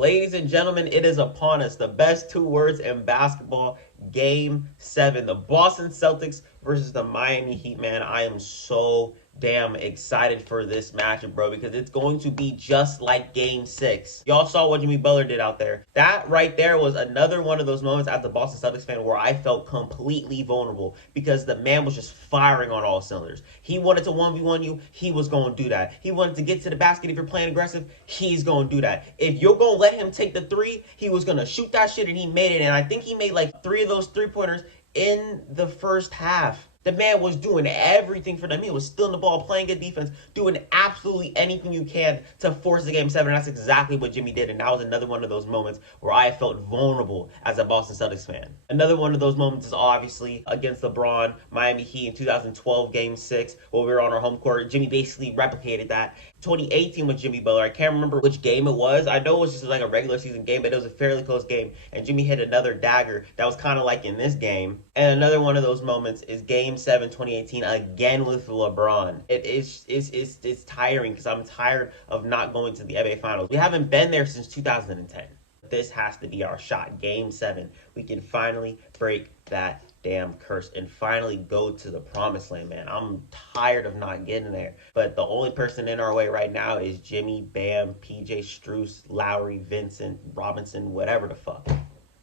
Ladies and gentlemen, it is upon us. The best two words in basketball, Game 7. The Boston Celtics versus the Miami Heat, man. I am so damn excited for this matchup, bro, because it's going to be just like Game 6. Y'all saw what Jimmy Butler did out there. That right there was another one of those moments as a Boston Celtics fan where I felt completely vulnerable because the man was just firing on all cylinders. He wanted to 1v1 you, he was going to do that. He wanted to get to the basket if you're playing aggressive, he's going to do that. If you're going to let him take the three, he was going to shoot that shit, and he made it. And I think he made like 3 of those 3-pointers in the first half. The man was doing everything for them. He was stealing the ball, playing good defense, doing absolutely anything you can to force the Game 7. And that's exactly what Jimmy did. And that was another one of those moments where I felt vulnerable as a Boston Celtics fan. Another one of those moments is obviously against LeBron, Miami Heat in 2012 Game 6, where we were on our home court. Jimmy basically replicated that. 2018 with Jimmy Butler. I can't remember which game it was. I know it was just like a regular season game, but it was a fairly close game. And Jimmy hit another dagger that was kind of like in this game. And another one of those moments is Game 7 2018 again with LeBron. It's tiring because I'm tired of not going to the NBA Finals. We haven't been there since 2010. This has to be our shot. Game 7. We can finally break that damn curse and finally go to the promised land, man. I'm tired of not getting there. But the only person in our way right now is Jimmy, Bam, PJ, Strus, Lowry, Vincent, Robinson, whatever the fuck.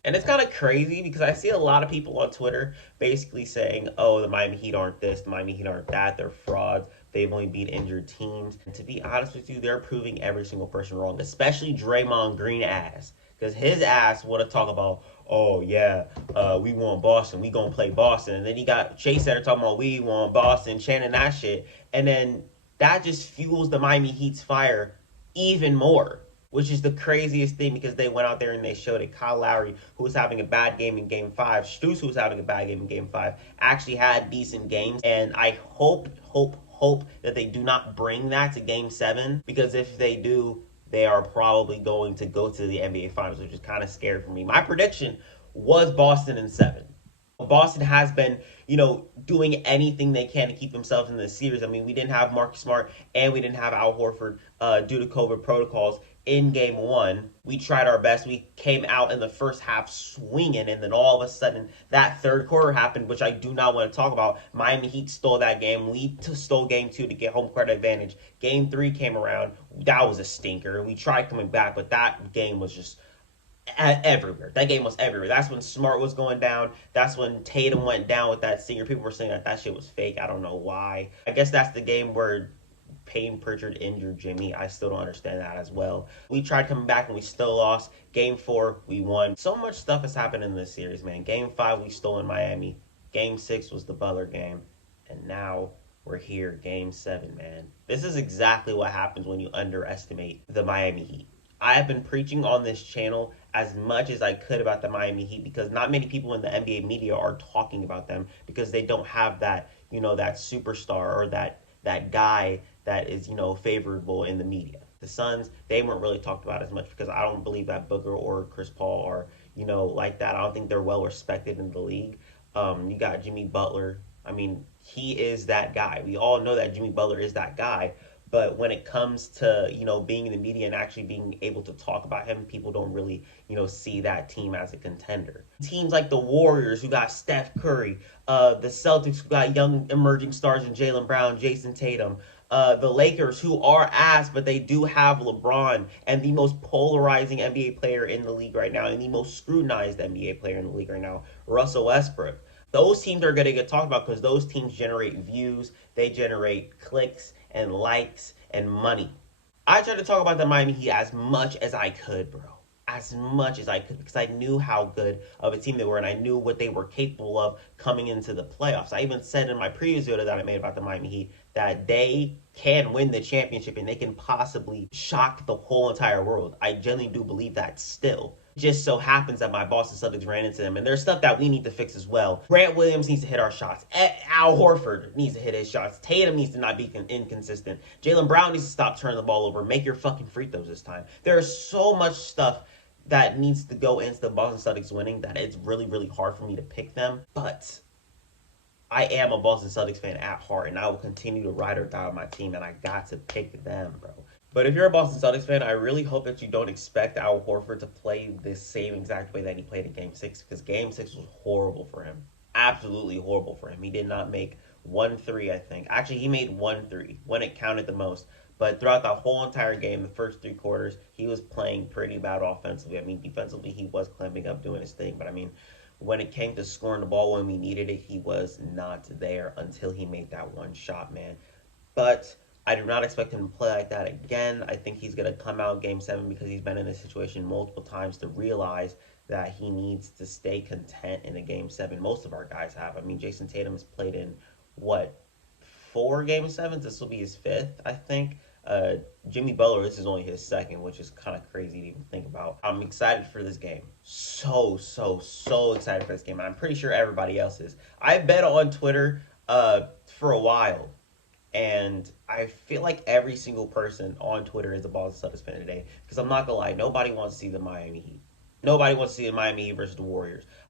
And it's kind of crazy because I see a lot of people on Twitter basically saying, oh, the Miami Heat aren't this, the Miami Heat aren't that, they're frauds, they've only beat injured teams. And to be honest with you, they're proving every single person wrong, especially Draymond Green ass. Because his ass want to talk about, oh yeah, we want Boston, we gonna play Boston. And then he got Chase there talking about we want Boston, chanting that shit. And then that just fuels the Miami Heat's fire even more, which is the craziest thing because they went out there and they showed it. Kyle Lowry, who was having a bad game in Game 5, Strus, who was having a bad game in Game 5, actually had decent games. And I hope that they do not bring that to Game 7, because if they do, they are probably going to go to the NBA Finals, which is kind of scary for me. My prediction was Boston in 7. Boston has been, doing anything they can to keep themselves in this series. I mean, we didn't have Marcus Smart and we didn't have Al Horford due to COVID protocols in Game 1. We tried our best. We came out in the first half swinging, and then all of a sudden that third quarter happened, which I do not want to talk about. Miami Heat stole that game. We stole Game 2 to get home court advantage. Game 3 came around. That was a stinker. We tried coming back, but that game was just everywhere. That game was everywhere. That's when Smart was going down. That's when Tatum went down with that stinger. People were saying that shit was fake. I don't know why. I guess that's the game where Payton Pritchard injured Jimmy. I still don't understand that as well. We tried coming back and we still lost. Game 4, we won. So much stuff has happened in this series, man. Game 5, we stole in Miami. Game 6 was the Butler game. And now we're here, Game 7, man. This is exactly what happens when you underestimate the Miami Heat. I have been preaching on this channel as much as I could about the Miami Heat because not many people in the NBA media are talking about them because they don't have that, that superstar or that guy that is, favorable in the media. The Suns, they weren't really talked about as much because I don't believe that Booker or Chris Paul are, like that. I don't think they're well respected in the league. You got Jimmy Butler. I mean, he is that guy. We all know that Jimmy Butler is that guy. But when it comes to, being in the media and actually being able to talk about him, people don't really, see that team as a contender. Teams like the Warriors, who got Steph Curry, the Celtics, who got young emerging stars in Jaylen Brown, Jason Tatum, the Lakers, who are ass, but they do have LeBron and the most polarizing NBA player in the league right now and the most scrutinized NBA player in the league right now, Russell Westbrook. Those teams are going to get talked about because those teams generate views, they generate clicks and likes and money. I tried to talk about the Miami Heat as much as I could, bro. As much as I could because I knew how good of a team they were and I knew what they were capable of coming into the playoffs. I even said in my previous video that I made about the Miami Heat that they can win the championship and they can possibly shock the whole entire world. I genuinely do believe that still. Just so happens that my Boston Celtics ran into them, and there's stuff that we need to fix as well. Grant Williams needs to hit our shots. Al Horford needs to hit his shots. Tatum needs to not be inconsistent. Jaylen Brown needs to stop turning the ball over. Make your fucking free throws this time. There's so much stuff that needs to go into the Boston Celtics winning that it's really, really hard for me to pick them. But I am a Boston Celtics fan at heart, and I will continue to ride or die on my team, and I got to pick them, bro. But if you're a Boston Celtics fan, I really hope that you don't expect Al Horford to play the same exact way that he played in Game 6, because Game 6 was horrible for him. Absolutely horrible for him. He did not make one three, I think. Actually, he made one three when it counted the most. But throughout the whole entire game, the first 3 quarters, he was playing pretty bad offensively. I mean, defensively, he was clamping up, doing his thing. But I mean, when it came to scoring the ball when we needed it, he was not there until he made that one shot, man. But I do not expect him to play like that again. I think he's going to come out game 7 because he's been in this situation multiple times to realize that he needs to stay content in a game 7. Most of our guys have. I mean, Jason Tatum has played in what, 4 game 7s? This will be his 5th, I think. Jimmy Butler, this is only his 2nd, which is kind of crazy to even think about. I'm excited for this game. So excited for this game. I'm pretty sure everybody else is. I bet on Twitter for a while, and I feel like every single person on Twitter is a Boston Celtics fan today. Because I'm not gonna lie, nobody wants to see the Miami Heat. Nobody wants to see the Miami Heat versus the Warriors.